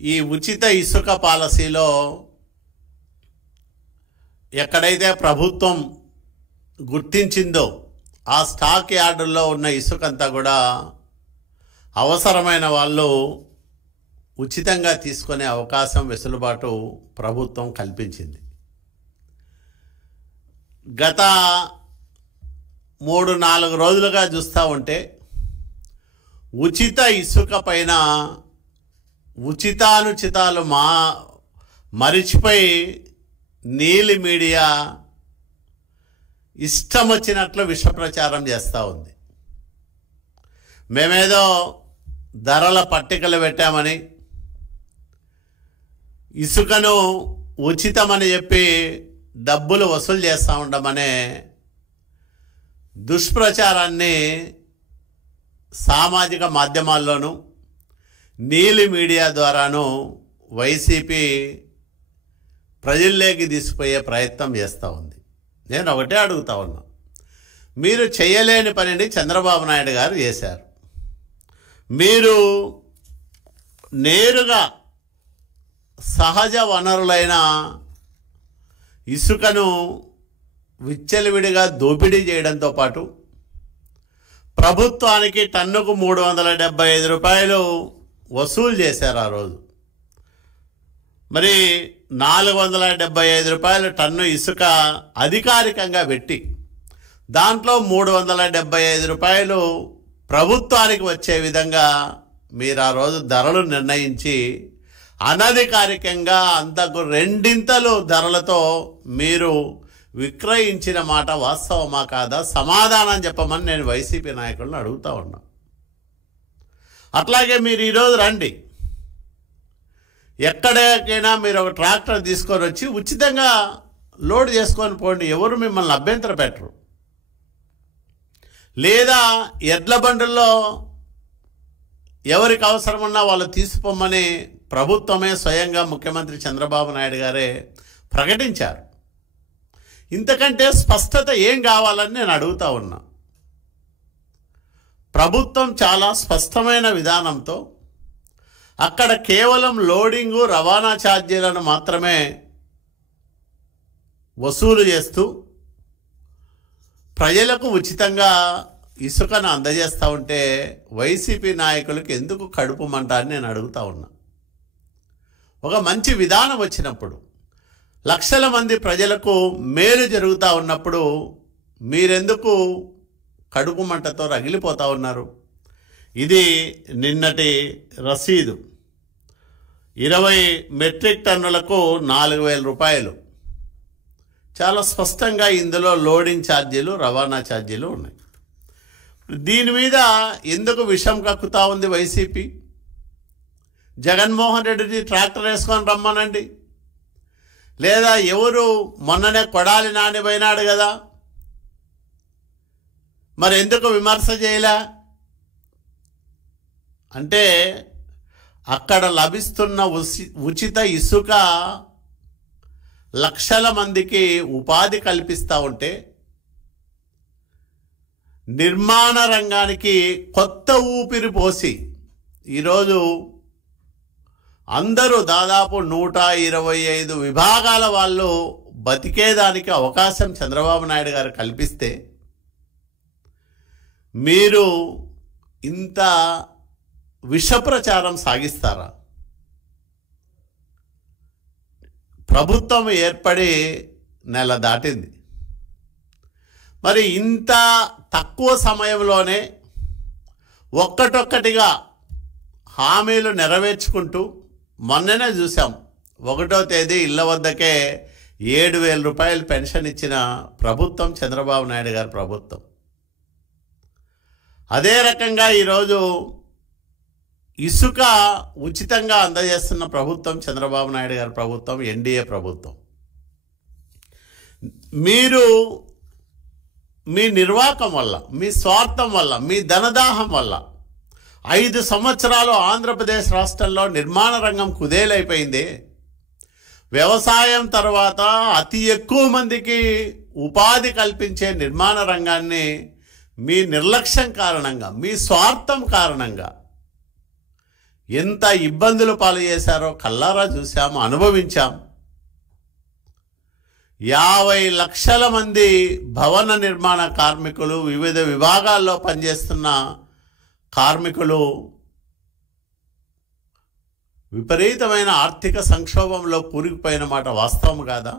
ఈ ఉచిత ఇసుక పాలసీలో ఎక్కడైతే ప్రభుత్వం గుర్తించిందో ఆ స్టాక్ యార్డుల్లో ఉన్న ఇసుకంతా కూడా అవసరమైన వాళ్ళు ఉచితంగా తీసుకునే అవకాశం వెసులుబాటు ప్రభుత్వం కల్పించింది. గత 3-4 రోజులుగా చూస్తూ ఉంటే ఉచిత ఇసుక పైన ఉచితానుచితాలు మరిచిపోయి నీలి మీడియా ఇష్టం వచ్చినట్లు విష ప్రచారం చేస్తూ ఉంది. మేమేదో ధరల పట్టికలు పెట్టామని, ఇసుకను ఉచితమని చెప్పి డబ్బులు వసూలు చేస్తూ ఉండమనే దుష్ప్రచారాన్ని సామాజిక మాధ్యమాల్లోనూ నీలి మీడియా ద్వారాను వైసీపీ ప్రజల్లోకి తీసుకుపోయే ప్రయత్నం చేస్తూ ఉంది. నేను ఒకటే అడుగుతా ఉన్నా, మీరు చేయలేని పనిని చంద్రబాబు నాయుడు గారు చేశారు. మీరు నేరుగా సహజ వనరులైన ఇసుకను విచ్చలవిడిగా దోపిడీ చేయడంతో పాటు ప్రభుత్వానికి టన్నుకు 375 రూపాయలు వసూలు చేశారు. ఆ రోజు మరి 475 రూపాయలు టన్ను ఇసుక అధికారికంగా పెట్టి దాంట్లో 375 రూపాయలు ప్రభుత్వానికి వచ్చే విధంగా మీరు ఆ రోజు ధరలు నిర్ణయించి అనధికారికంగా అంతకు 2 ధరలతో మీరు విక్రయించిన మాట వాస్తవమా కాదా సమాధానం చెప్పమని నేను వైసీపీ నాయకులను అడుగుతూ ఉన్నా. అట్లాగే మీరు ఈరోజు రండి, ఎక్కడికైనా మీరు ఒక ట్రాక్టర్ తీసుకొని వచ్చి ఉచితంగా లోడ్ చేసుకొని పోండి, ఎవరు మిమ్మల్ని అభ్యంతర పెట్టరు. లేదా ఎడ్ల బండుల్లో ఎవరికి అవసరమున్నా వాళ్ళు తీసుకోమని ప్రభుత్వమే స్వయంగా ముఖ్యమంత్రి చంద్రబాబు నాయుడు గారే ప్రకటించారు. ఇంతకంటే స్పష్టత ఏం కావాలని నేను అడుగుతా ఉన్నా. ప్రభుత్వం చాలా స్పష్టమైన విధానంతో అక్కడ కేవలం లోడింగు రవాణా ఛార్జీలను మాత్రమే వసూలు చేస్తూ ప్రజలకు ఉచితంగా ఇసుకను అందజేస్తూ ఉంటే వైసీపీ నాయకులకు ఎందుకు కడుపు మంట అని నేను అడుగుతా ఉన్నా. ఒక మంచి విధానం వచ్చినప్పుడు, లక్షల మంది ప్రజలకు మేలు జరుగుతూ ఉన్నప్పుడు మీరెందుకు కడుపు మంటతో రగిలిపోతూ ఉన్నారు? ఇది నిన్నటి రసీదు, 20 మెట్రిక్ టన్నులకు 4,000 రూపాయలు. చాలా స్పష్టంగా ఇందులో లోడింగ్ ఛార్జీలు, రవాణా ఛార్జీలు ఉన్నాయి. దీని మీద ఎందుకు విషం కక్కుతా ఉంది వైసీపీ? జగన్మోహన్ రెడ్డిని ట్రాక్టర్ వేసుకొని రమ్మనండి, లేదా ఎవరు మొన్ననే కొడాలి నాని పోయినాడు కదా, మరి ఎందుకు విమర్శ చేయలే? అంటే అక్కడ లభిస్తున్న ఉచిత ఇసుక లక్షల మందికి ఉపాధి కల్పిస్తూ ఉంటే నిర్మాణ రంగానికి కొత్త ఊపిరి పోసి ఈరోజు అందరూ దాదాపు 125 విభాగాల వాళ్ళు బతికేదానికి అవకాశం చంద్రబాబు నాయుడు గారు కల్పిస్తే మీరు ఇంత విషప్రచారం సాగిస్తారా? ప్రభుత్వం ఏర్పడి నెల దాటింది, మరి ఇంత తక్కువ సమయంలోనే ఒక్కటొక్కటిగా హామీలు నెరవేర్చుకుంటూ మొన్ననే చూసాం, 1వ తేదీ ఇళ్ల వద్దకే 7,000 రూపాయలు పెన్షన్ ఇచ్చిన ప్రభుత్వం చంద్రబాబు నాయుడు గారి ప్రభుత్వం. అదే రకంగా ఈరోజు ఇసుక ఉచితంగా అందజేస్తున్న ప్రభుత్వం చంద్రబాబు నాయుడు గారి ప్రభుత్వం, ఎన్డీఏ ప్రభుత్వం. మీరు మీ నిర్వాకం వల్ల, మీ స్వార్థం వల్ల, మీ ధనదాహం వల్ల 5 సంవత్సరాలు ఆంధ్రప్రదేశ్ రాష్ట్రంలో నిర్మాణ రంగం కుదేలైపోయింది. వ్యవసాయం తర్వాత అతి ఎక్కువ మందికి ఉపాధి కల్పించే నిర్మాణ రంగాన్ని మీ నిర్లక్ష్యం కారణంగా, మీ స్వార్థం కారణంగా ఎంత ఇబ్బందులు పాలు చేశారో కల్లారా చూసాము, అనుభవించాం. 50 లక్షల మంది భవన నిర్మాణ కార్మికులు, వివిధ విభాగాల్లో పనిచేస్తున్న కార్మికులు విపరీతమైన ఆర్థిక సంక్షోభంలో కూరుకుపోయిన మాట వాస్తవం కాదా?